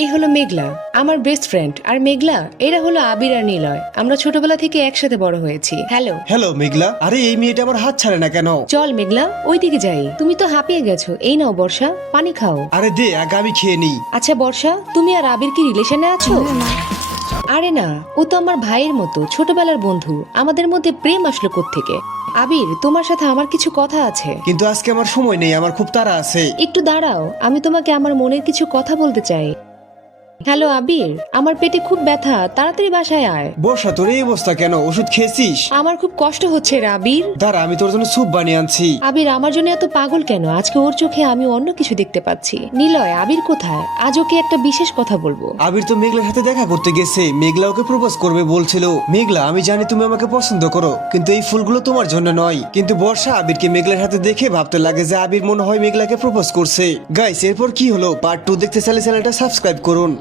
এই হলো মেঘলা, আমার বেস্ট ফ্রেন্ড। আর মেঘলা, এরা হলো আবির আর নিলয়। আমরা ছোটবেলা থেকে একসাথে বড় হয়েছি। হ্যালো। হ্যালো মেঘলা, আরে এই মেয়েটা আমার হাত ছাড়ে না কেন? চল মেঘলা, ওইদিকে যাই। তুমি তো হাঁপিয়ে গেছো। এই নাও বর্ষা, পানি খাও। আরে দে আগে আমি খেয়ে নিই। আচ্ছা বর্ষা, তুমি আর আবির কি রিলেশনে আছো? আরে না, ও তো আমার ভাইয়ের মতো, ছোটবেলার বন্ধু। আমাদের মধ্যে প্রেম আসলো কোত্থেকে? আবির, তোমার সাথে আমার কিছু কথা আছে। কিন্তু আজকে আমার সময় নেই, আমার খুব তাড়া আছে। একটু দাঁড়াও, আমি তোমাকে আমার মনের কিছু কথা বলতে চাই। হ্যালো আবির, আমার পেটে খুব ব্যথা, তাড়াতাড়ি বাসায় আয়। বর্ষা, তোর এই অবস্থা কেন? ওষুধ খেয়েছিস? আমার খুব কষ্ট হচ্ছে রে আবির। দাঁড়া, আমি তোর জন্য স্যুপ বানিয়ে আনছি। আবির আমার জন্য এত পাগল কেন? আজকে ওর চোখে আমি অন্য কিছু দেখতে পাচ্ছি। নিলয়, আবির কোথায়? আজ ওকে একটা বিশেষ কথা বলবো। আবির তো মেঘলার সাথে দেখা করতে গেছে। মেঘলা ওকে প্রপোজ করবে বলছিল। মেঘলা, আমি জানি তুমি আমাকে পছন্দ করো, কিন্তু এই ফুলগুলো তোমার জন্য নয়। কিন্তু বর্ষা আবিরকে মেঘলার হাতে দেখে ভাবতে লাগে যে আবির মনে হয় মেঘলাকে প্রপোজ করছে। গাইস, এরপর কি হলো? পার্ট 2 দেখতে চাইলে চ্যানেলটা সাবস্ক্রাইব করুন।